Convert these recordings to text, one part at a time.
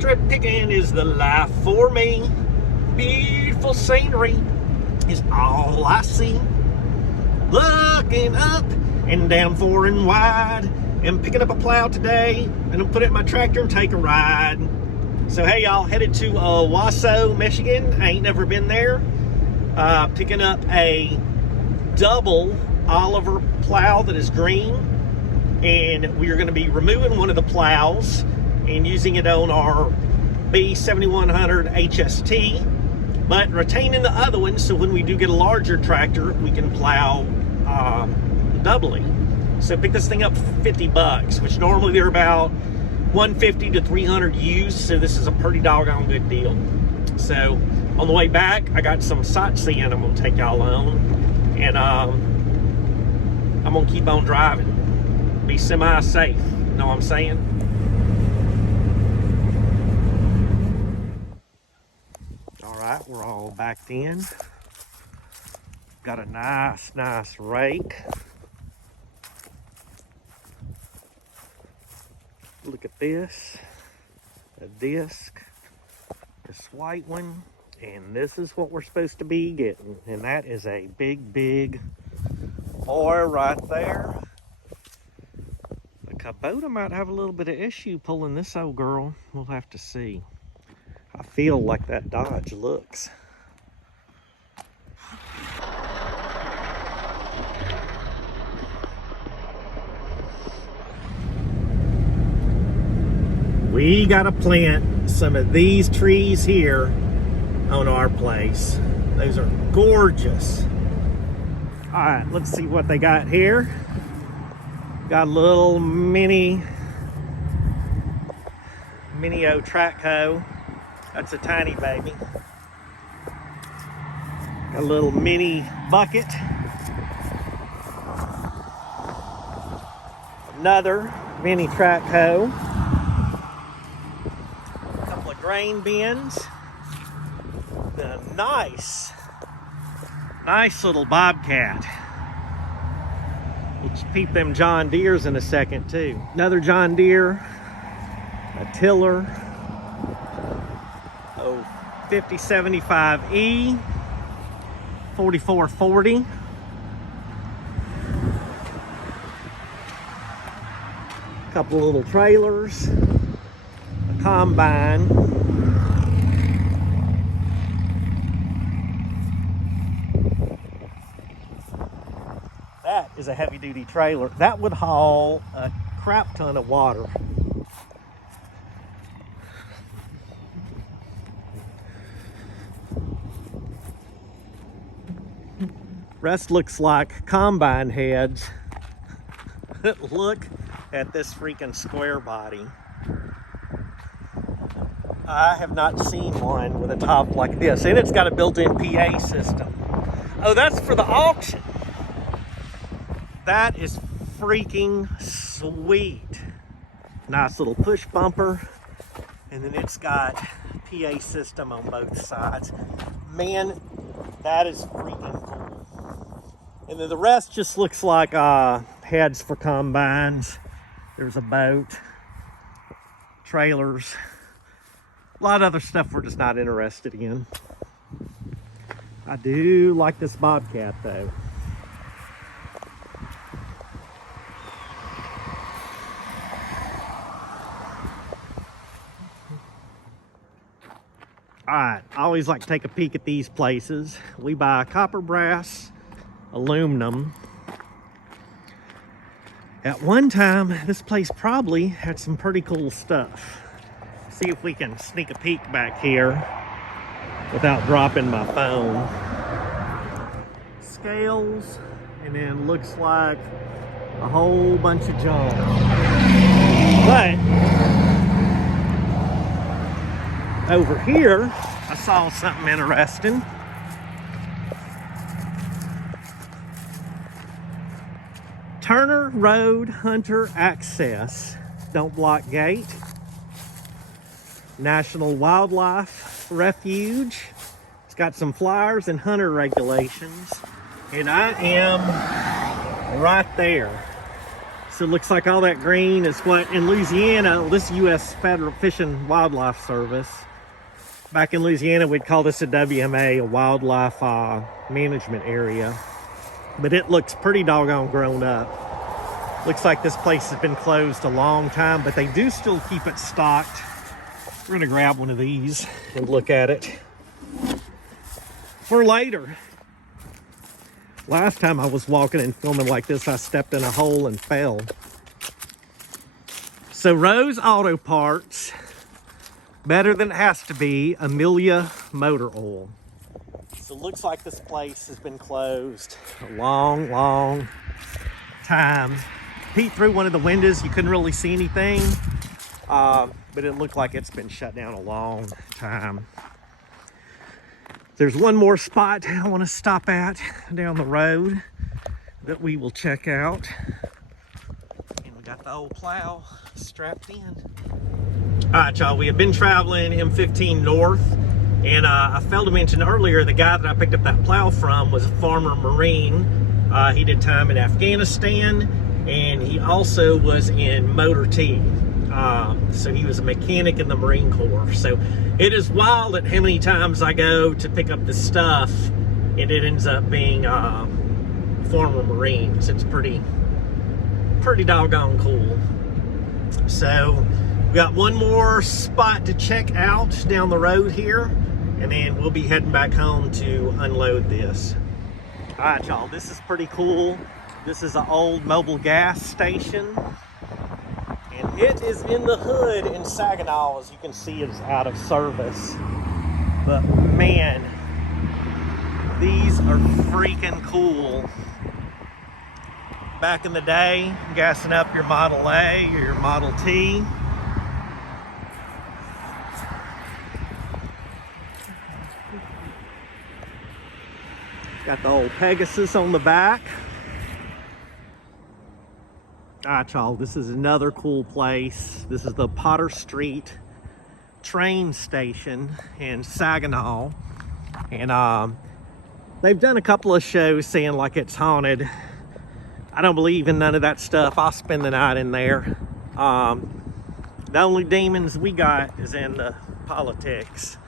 Trip picking is the life for me. Beautiful scenery is all I see. Looking up and down, far and wide, and picking up a plow today, and I'll put it in my tractor and take a ride. So hey y'all, headed to Wausau, Michigan. I ain't never been there. Picking up a double Oliver plow that is green, and we are going to be removing one of the plows and using it on our B7100 HST, but retaining the other one so when we do get a larger tractor we can plow doubly. So pick this thing up for $50, which normally they're about $150 to $300 used, so this is a pretty doggone good deal. So on the way back I got some sightseeing I'm going to take y'all on, and I'm going to keep on driving, be semi-safe, you know what I'm saying? Alright, we're all backed in. Got a nice rake. Look at this, a disc, this white one, and this is what we're supposed to be getting, and that is a big boy right there. The Kubota might have a little bit of issue pulling this old girl. We'll have to see. I feel like that Dodge looks. We gotta plant some of these trees here on our place. Those are gorgeous. All right, let's see what they got here. Got a little mini track hoe. That's a tiny baby. Got a little mini bucket. Another mini track hoe. A couple of grain bins. The nice little Bobcat. We'll peep them John Deeres in a second too. Another John Deere, a tiller. 5075E, 4440. A couple of little trailers, a combine. That is a heavy duty trailer. That would haul a crap ton of water. Rest looks like combine heads. Look at this freaking square body. I have not seen one with a top like this, and it's got a built-in PA system. Oh, that's for the auction. That is freaking sweet. Nice little push bumper, and then it's got PA system on both sides. Man, that is freaking cool. And then the rest just looks like heads for combines. There's a boat, trailers, a lot of other stuff we're just not interested in. I do like this Bobcat though. All right, I always like to take a peek at these places. We buy copper, brass, aluminum. At one time, this place probably had some pretty cool stuff. See if we can sneak a peek back here without dropping my phone. Scales, and then looks like a whole bunch of junk. But over here, I saw something interesting. Turner Road Hunter Access, don't block gate. National Wildlife Refuge. It's got some flyers and hunter regulations. And I am right there. So it looks like all that green is what in Louisiana, this U.S. Federal Fish and Wildlife Service. Back in Louisiana, we'd call this a WMA, a wildlife management area. But it looks pretty doggone grown up. Looks like this place has been closed a long time, but they do still keep it stocked. We're gonna grab one of these and look at it for later. Last time I was walking and filming like this, I stepped in a hole and fell. So Rose Auto Parts, better than it has to be, Amelia Motor Oil. So it looks like this place has been closed a long, long time. Peeked through one of the windows, you couldn't really see anything, but it looked like it's been shut down a long time. There's one more spot I want to stop at down the road that we will check out. And we got the old plow strapped in. All right, y'all, we have been traveling M15 north, and I failed to mention earlier, the guy that I picked up that plow from was a former Marine. He did time in Afghanistan, and he also was in Motor T. So he was a mechanic in the Marine Corps. So it is wild at how many times I go to pick up this stuff and it ends up being former Marines. It's pretty doggone cool. So we got one more spot to check out down the road here, and then we'll be heading back home to unload this. All right, y'all, this is pretty cool. This is an old mobile gas station. And it is in the hood in Saginaw. As you can see, it's out of service. But man, these are freaking cool. Back in the day, gassing up your Model A or your Model T. Got the old Pegasus on the back. All right, y'all, this is another cool place. This is the Potter Street train station in Saginaw. And they've done a couple of shows saying like it's haunted. I don't believe in none of that stuff. I'll spend the night in there. The only demons we got is in the politics.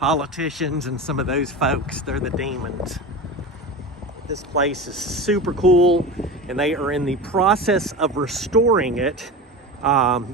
Politicians and some of those folks, they're the demons. This place is super cool, and they are in the process of restoring it.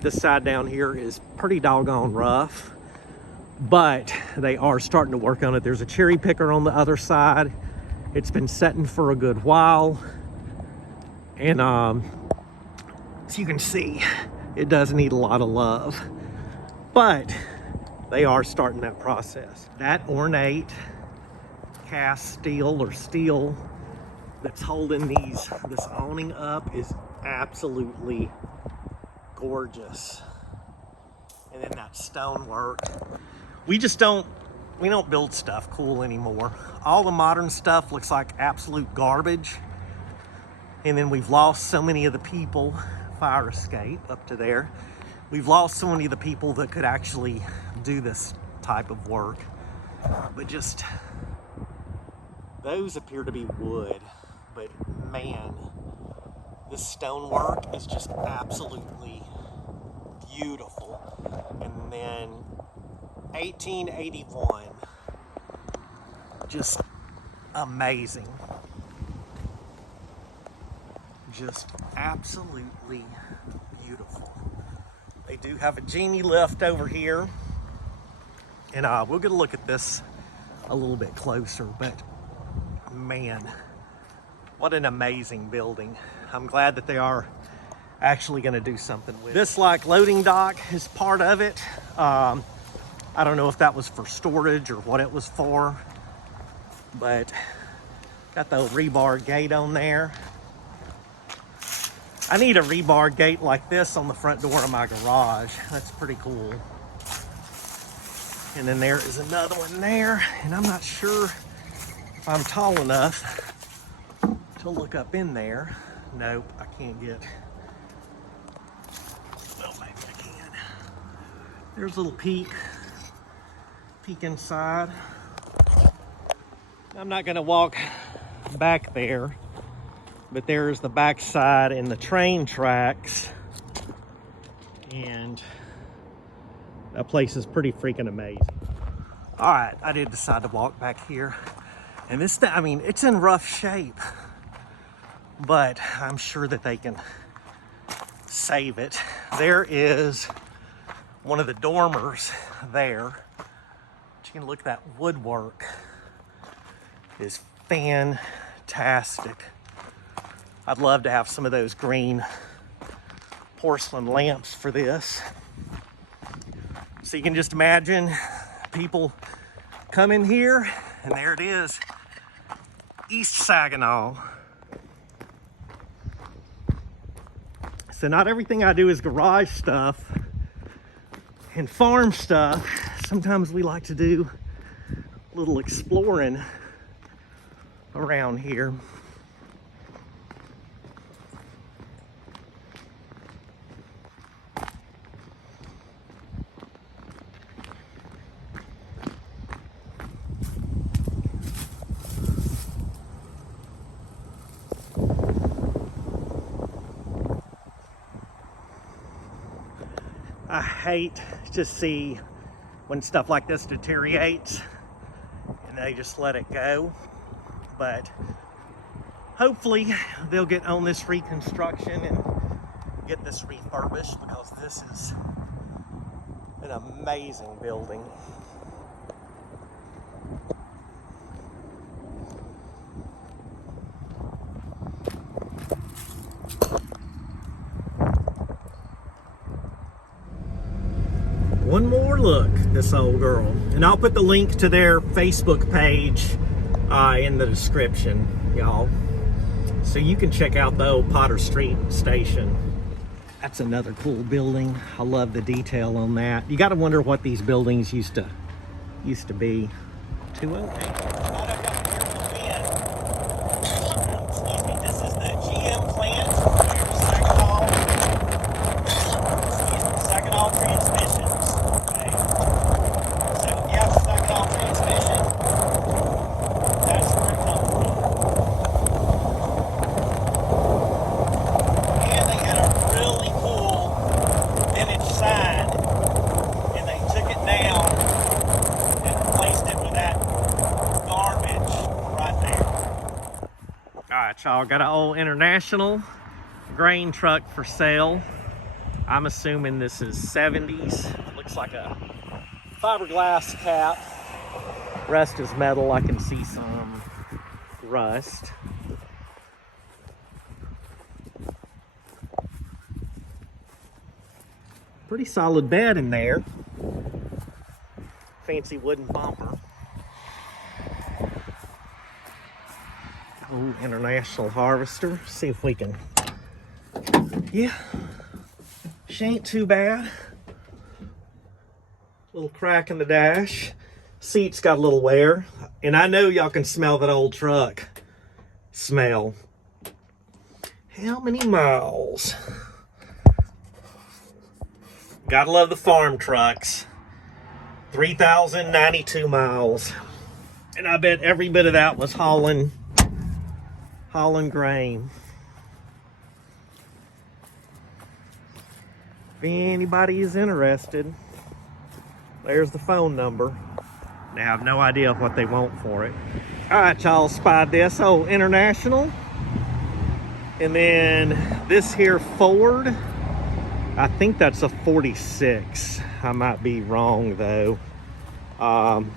This side down here is pretty doggone rough, but they are starting to work on it. There's a cherry picker on the other side. It's been setting for a good while. And as you can see, it does need a lot of love, but they are starting that process. That ornate cast steel or steel that's holding this awning up is absolutely gorgeous. And then that stonework. We don't build stuff cool anymore. All the modern stuff looks like absolute garbage. And then we've lost so many of the people, fire escape up to there. We've lost so many of the people that could actually do this type of work. But just, those appear to be wood. But man, this stonework is just absolutely beautiful. And then 1881, just amazing. Just absolutely beautiful. They do have a genie lift over here, and we'll get a look at this a little bit closer, but man, what an amazing building. I'm glad that they are actually going to do something with it. This like loading dock is part of it. I don't know if that was for storage or what it was for, but got the rebar gate on there. I need a rebar gate like this on the front door of my garage. That's pretty cool. And then there is another one there, and I'm not sure if I'm tall enough to look up in there. Nope, I can't get. Well, maybe I can. There's a little peek inside. I'm not gonna walk back there, But there's the backside and the train tracks. And that place is pretty freaking amazing. All right, I did decide to walk back here. And this, I mean, it's in rough shape, but I'm sure that they can save it. There is one of the dormers there. But you can look, that woodwork is fantastic. I'd love to have some of those green porcelain lamps for this. So you can just imagine people come in here, and there it is, East Saginaw. So not everything I do is garage stuff and farm stuff. Sometimes we like to do a little exploring around here. I hate to see when stuff like this deteriorates and they just let it go, but hopefully they'll get on this reconstruction and get this refurbished, because this is an amazing building. One more look, this old girl. And I'll put the link to their Facebook page in the description, y'all. So you can check out the old Potter Street station. That's another cool building. I love the detail on that. You gotta wonder what these buildings used to be. 208. Y'all got an old International grain truck for sale. I'm assuming this is 70s. Looks like a fiberglass cap. Rest is metal. I can see some rust. Pretty solid bed in there. Fancy wooden bumper. Oh, International harvester. See if we can. Yeah, she ain't too bad. Little crack in the dash. Seat's got a little wear. And I know y'all can smell that old truck smell. How many miles? Gotta love the farm trucks. 3,092 miles. And I bet every bit of that was hauling grain. If anybody is interested, there's the phone number. They have no idea what they want for it. All right, y'all, spied this. Oh, International. And then this here Ford, I think that's a 46. I might be wrong though. And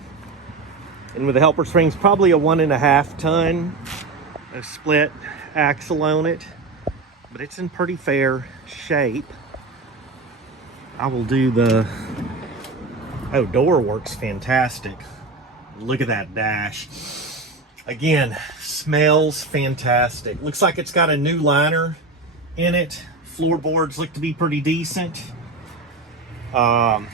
with the helper springs, probably a 1.5 ton. A split axle on it, but it's in pretty fair shape. I will do the, oh, door works fantastic. Look at that dash. Again, smells fantastic. Looks like it's got a new liner in it. Floorboards look to be pretty decent. Oh,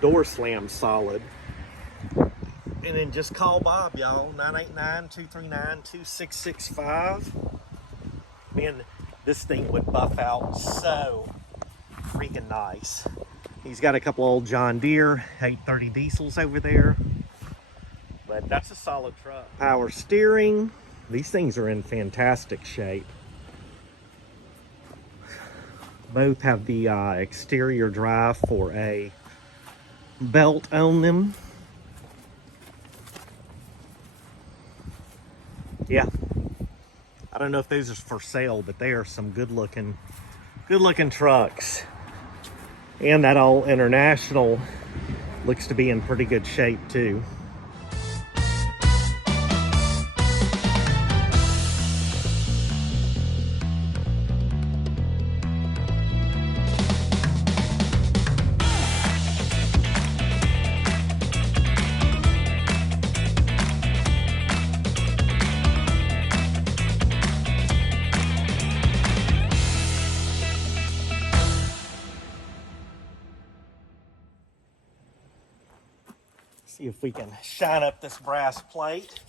door slam solid. And then just call Bob, y'all, 989-239-2665. Man, this thing would buff out so freaking nice. He's got a couple old John Deere 830 diesels over there. But that's a solid truck. Power steering. These things are in fantastic shape. Both have the exterior drive for a belt on them. Yeah, I don't know if those are for sale, but they are some good looking trucks. And that old International looks to be in pretty good shape too. See if we can shine up this brass plate.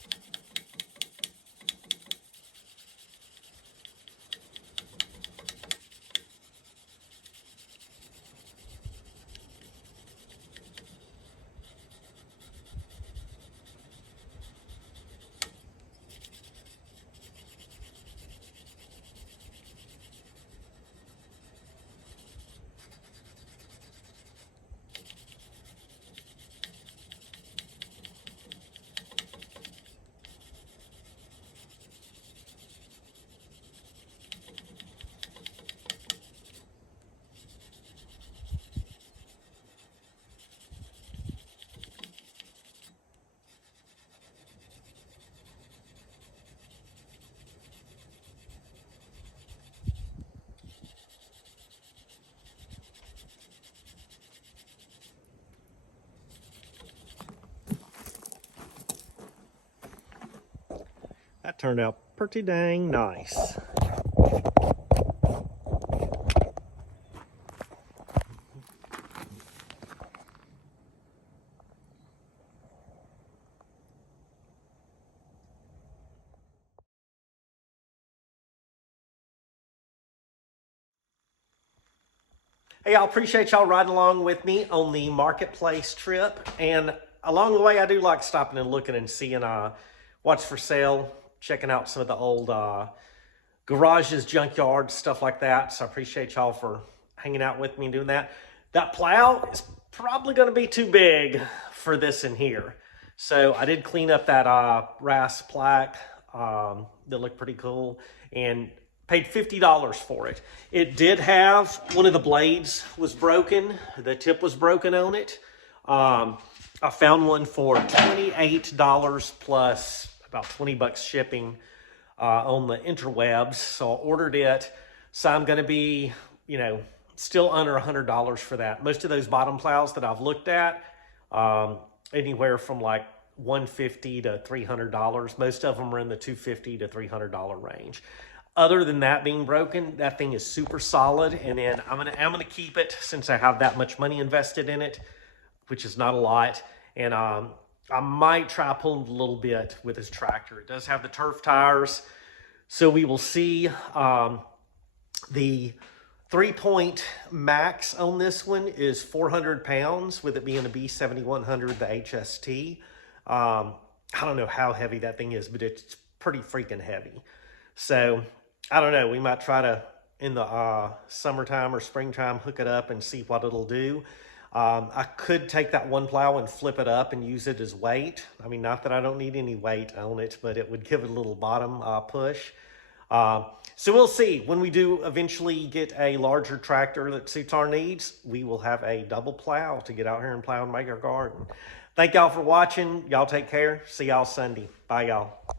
That turned out pretty dang nice. Hey, I appreciate y'all riding along with me on the marketplace trip. And along the way, I do like stopping and looking and seeing what's for sale, checking out some of the old garages, junkyards, stuff like that. So I appreciate y'all for hanging out with me and doing that. That plow is probably going to be too big for this in here. So I did clean up that brass plaque that looked pretty cool, and paid $50 for it. It did have, one of the blades was broken. The tip was broken on it. I found one for $28 plus about 20 bucks shipping on the interwebs. So I ordered it. So I'm going to be, still under $100 for that. Most of those bottom plows that I've looked at, anywhere from like $150 to $300. Most of them are in the $250 to $300 range. Other than that being broken, that thing is super solid. And then I'm gonna keep it since I have that much money invested in it, which is not a lot. And I might try pulling a little bit with this tractor. It does have the turf tires, so we will see. The 3-point max on this one is 400 pounds, with it being a B7100, the HST. I don't know how heavy that thing is, but it's pretty freaking heavy. So I don't know, we might try to, in the summertime or springtime, hook it up and see what it'll do. I could take that one plow and flip it up and use it as weight. I mean, not that I don't need any weight on it, but it would give it a little bottom push. So we'll see. When we do eventually get a larger tractor that suits our needs, we will have a double plow to get out here and plow and make our garden. Thank y'all for watching. Y'all take care. See y'all Sunday. Bye, y'all.